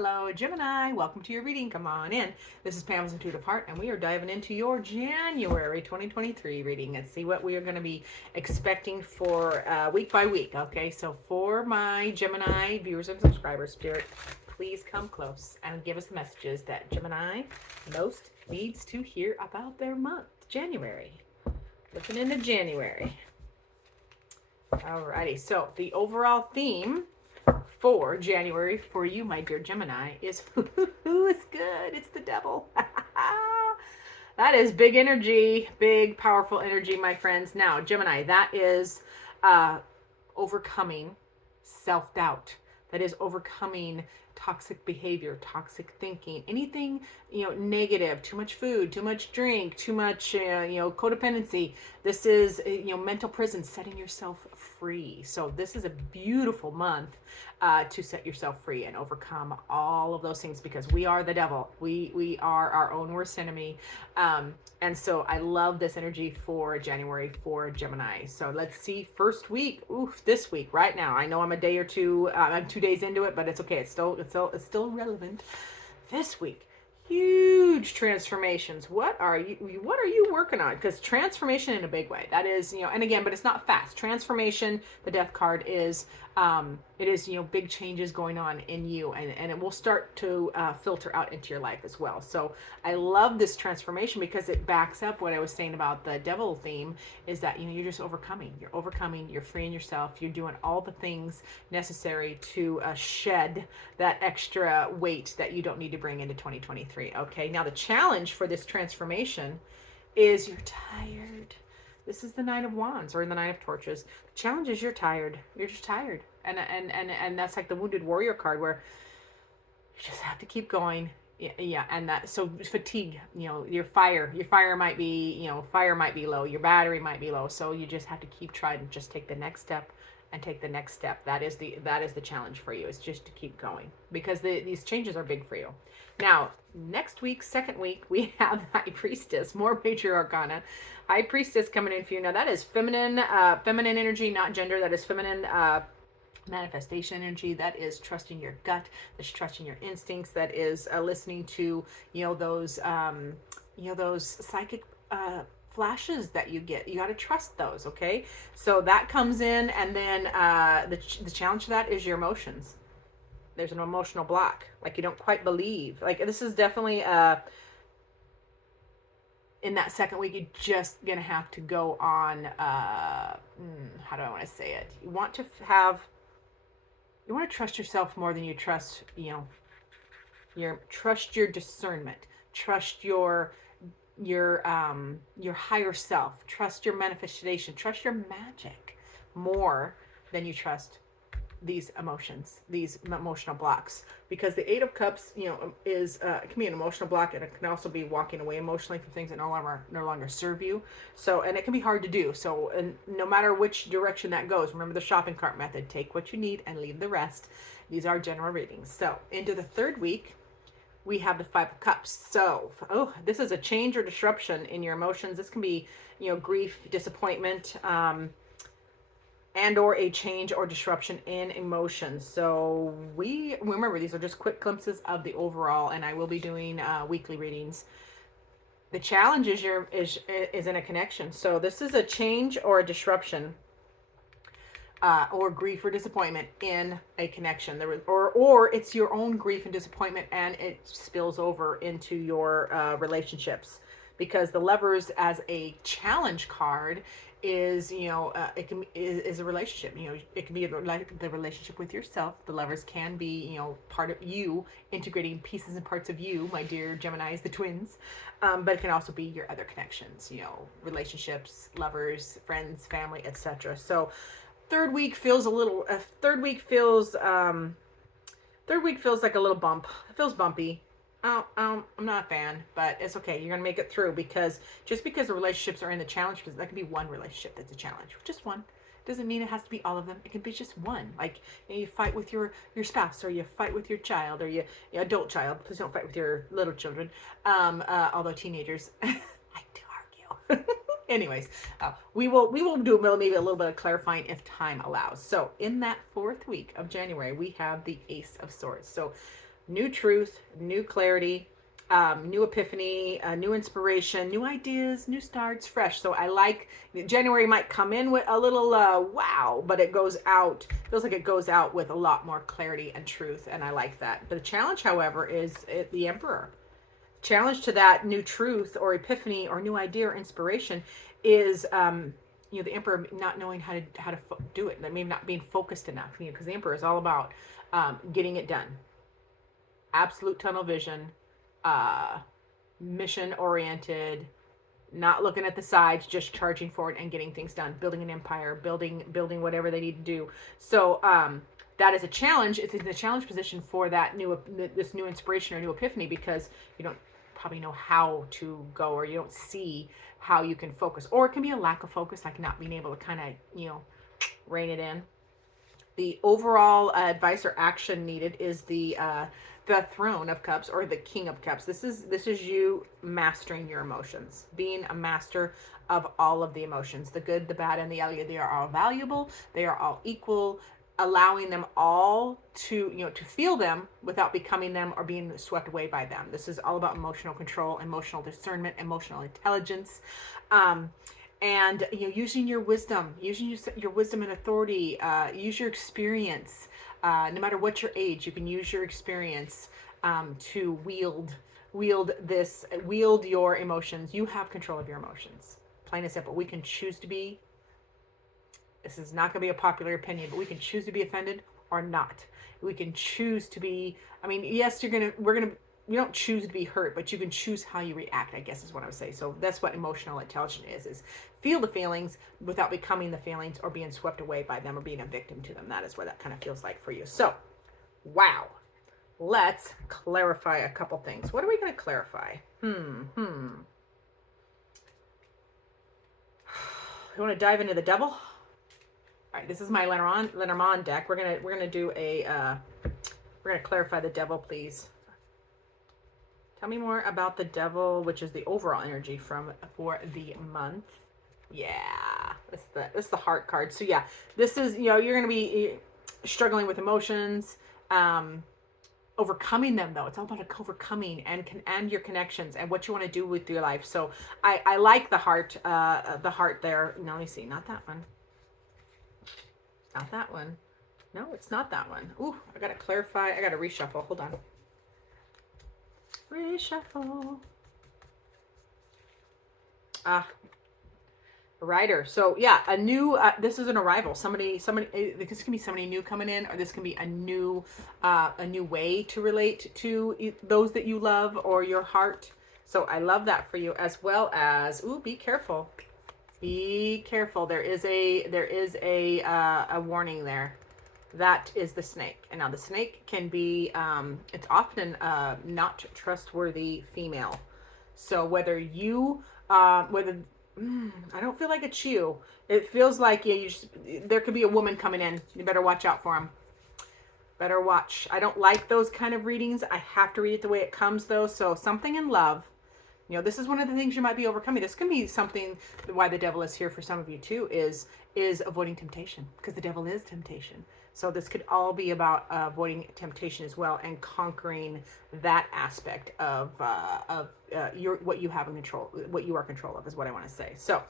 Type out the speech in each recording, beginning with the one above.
Hello, Gemini. Welcome to your reading. Come on in. This is Pamela's Intuitive Heart, and we are diving into your January 2023 reading and see what we are going to be expecting for week by week. Okay, so for my Gemini viewers and subscribers, Spirit, please come close and give us the messages that Gemini most needs to hear about their month, January. Looking into January. Alrighty, so the overall theme for January for you, my dear Gemini, is who is good? It's the devil. That is big energy, big, powerful energy, my friends. Now, Gemini, that is overcoming self-doubt. That is overcoming toxic behavior, toxic thinking, anything, negative, too much food, too much drink, too much, codependency. This is, mental prison, setting yourself free. So this is a beautiful month to set yourself free and overcome all of those things, because we are the devil. We are our own worst enemy. And so I love this energy for January for Gemini. So let's see, first week, this week, right now. I know I'm a day or two, I'm 2 days into it, but it's okay. It's still relevant. This week, huge transformations. What are you working on? Because transformation in a big way. That is, and again, but it's not fast. Transformation, the death card is, it is, big changes going on in you, and it will start to filter out into your life as well. So I love this transformation because it backs up what I was saying about the devil theme, is that, you're just overcoming. You're overcoming, you're freeing yourself. You're doing all the things necessary to shed that extra weight that you don't need to bring into 2023. Okay, now the challenge for this transformation is you're tired. This is the Nine of Wands, or in the Nine of Torches. The challenge is you're tired. You're just tired. And that's like the Wounded Warrior card, where you just have to keep going. Yeah, and that, so fatigue, your fire might be, fire might be low, your battery might be low. So you just have to keep trying to just take the next step and take the next step. That is the challenge for you, is just to keep going, because these changes are big for you. Now, next week, second week, we have High Priestess, more major arcana. High Priestess coming in for you. Now, that is feminine energy, not gender. That is feminine manifestation energy. That is trusting your gut. That's trusting your instincts. That is listening to, those psychic flashes that you get. You got to trust those. Okay, so that comes in, and then the challenge to that is your emotions. There's an emotional block, like you don't quite believe. Like, this is definitely in that second week, you're just gonna have to go on. How do I want to say it? You want to trust yourself more than you trust, trust your discernment, trust your higher self, trust your manifestation, trust your magic more than you trust these emotions, these emotional blocks. Because the Eight of Cups, is it can be an emotional block, and it can also be walking away emotionally from things that no longer serve you. So, and it can be hard to do. So, and no matter which direction that goes, remember the shopping cart method: take what you need and leave the rest. These are general readings. So, into the third week, we have the Five of Cups. So, this is a change or disruption in your emotions. This can be, grief, disappointment, and or a change or disruption in emotions. So we remember, these are just quick glimpses of the overall, and I will be doing weekly readings. The challenge is in a connection. So this is a change or a disruption, or grief or disappointment in a connection. Or it's your own grief and disappointment, and it spills over into your relationships. Because the Lovers, as a challenge card, is is a relationship. It can be like the relationship with yourself. The Lovers can be, part of you, integrating pieces and parts of you, my dear Geminis, the twins. But it can also be your other connections, relationships, lovers, friends, family, etc. So third week feels like a little bump. It feels bumpy. I'm not a fan, but it's okay. You're gonna make it through, because just because the relationships are in the challenge, because that could be one relationship that's a challenge, just one. Doesn't mean it has to be all of them. It can be just one. Like, you fight with your spouse, or you fight with your child, or your adult child. Please don't fight with your little children. Although teenagers, I do argue. Anyways, we will do maybe a little bit of clarifying if time allows. So in that fourth week of January, we have the Ace of Swords. So new truth, new clarity, new epiphany, new inspiration, new ideas, new starts, fresh. So I like January might come in with a little wow, but it goes out, feels like it goes out with a lot more clarity and truth. And I like that. But the challenge, however, is the Emperor. Challenge to that new truth or epiphany or new idea or inspiration is, the Emperor not knowing how to do it. Maybe not being focused enough, because the Emperor is all about getting it done. Absolute tunnel vision, mission oriented, not looking at the sides, just charging forward and getting things done, building an empire, building whatever they need to do. So that is a challenge. It's in the challenge position for that this new inspiration or new epiphany, because you don't probably know how to go, or you don't see how you can focus, or it can be a lack of focus, like not being able to kind of rein it in. The overall advice or action needed is the Throne of Cups, or the King of Cups. This is you mastering your emotions, being a master of all of the emotions, the good, the bad, and the ugly. They are all valuable. They are all equal. Allowing them all to feel them without becoming them or being swept away by them. This is all about emotional control, emotional discernment, emotional intelligence. And using your wisdom, using your wisdom and authority, use your experience. No matter what your age, you can use your experience to wield your emotions. You have control of your emotions. Plain and simple. We can choose to be. This is not going to be a popular opinion, but we can choose to be offended or not. We can choose to be. I mean, yes, you don't choose to be hurt, but you can choose how you react, I guess is what I would say. So that's what emotional intelligence is feel the feelings without becoming the feelings or being swept away by them or being a victim to them. That is what that kind of feels like for you. So, wow. Let's clarify a couple things. What are we going to clarify? You want to dive into the devil? All right, this is my Lenormand deck. We're gonna do we're gonna clarify the devil, please. Tell me more about the devil, which is the overall energy for the month. Yeah, this is the heart card. So yeah, this is you're gonna be struggling with emotions, overcoming them though. It's all about overcoming and your connections and what you want to do with your life. So I like the heart there. No, let me see, not that one. Not that one. No, it's not that one. Ooh, I gotta clarify. I gotta reshuffle. Hold on. Reshuffle. Rider. So yeah, a new. This is an arrival. Somebody. This can be somebody new coming in, or this can be a new way to relate to those that you love or your heart. So I love that for you, as well as be careful. Be careful. There is a warning there. That is the snake. And now the snake can be, it's often not trustworthy female. So whether you, I don't feel like it's you. It feels like there could be a woman coming in. You better watch out for them. Better watch. I don't like those kind of readings. I have to read it the way it comes though. So something in love. This is one of the things you might be overcoming. This can be something, why the devil is here for some of you too, is avoiding temptation, because the devil is temptation. So this could all be about avoiding temptation as well, and conquering that aspect of what you have in control, what you are in control of, is what I want to say. So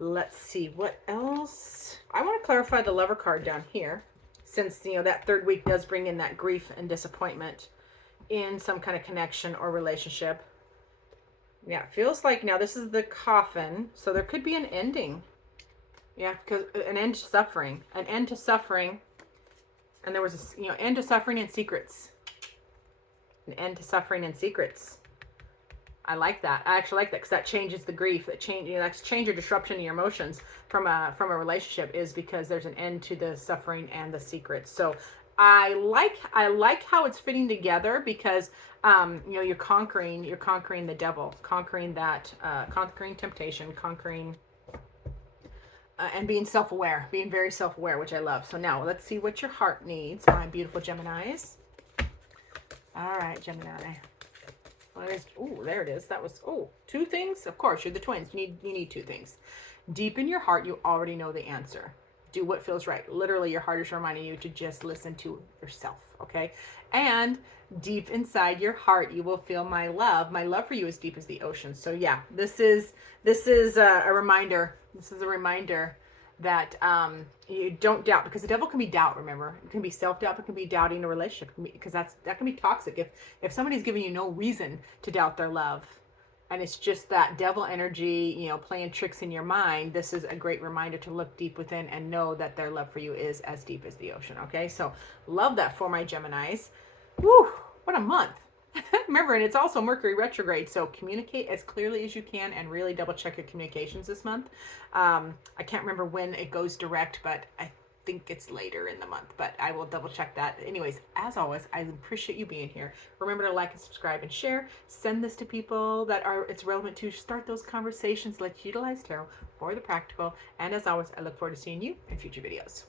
let's see what else. I want to clarify the Lover card down here, since that third week does bring in that grief and disappointment in some kind of connection or relationship. Yeah, it feels like now this is the Coffin, so there could be an ending. Yeah, because an end to suffering, and there was a end to suffering and secrets. An end to suffering and secrets. I like that. I actually like that, because that changes the grief. That that's change or disruption in your emotions from a relationship, is because there's an end to the suffering and the secrets. So I like how it's fitting together, because you're conquering the devil, conquering temptation, and being self-aware, being very self-aware, which I love. So now let's see what your heart needs, my beautiful Geminis. All right, Gemini. There it is. That was two things. Of course, you're the twins. You need two things. Deep in your heart, you already know the answer. Do what feels right. Literally, your heart is reminding you to just listen to yourself. okay? And deep inside your heart, you will feel my love. My love for you is deep as the ocean. So yeah, this is a reminder. This is a reminder that you don't doubt, because the devil can be doubt. Remember, it can be self-doubt, it can be doubting a relationship, because that can be toxic. If somebody's giving you no reason to doubt their love, and it's just that devil energy, playing tricks in your mind, this is a great reminder to look deep within and know that their love for you is as deep as the ocean. Okay, so love that for my Geminis. Woo, what a month. Remember, and it's also Mercury retrograde, so communicate as clearly as you can and really double check your communications this month. I can't remember when it goes direct, but I think it's later in the month, but I will double check that. Anyways, as always, I appreciate you being here. Remember to like and subscribe and share. Send this to people that it's relevant to. Start those conversations. Let's utilize tarot for the practical. And as always, I look forward to seeing you in future videos.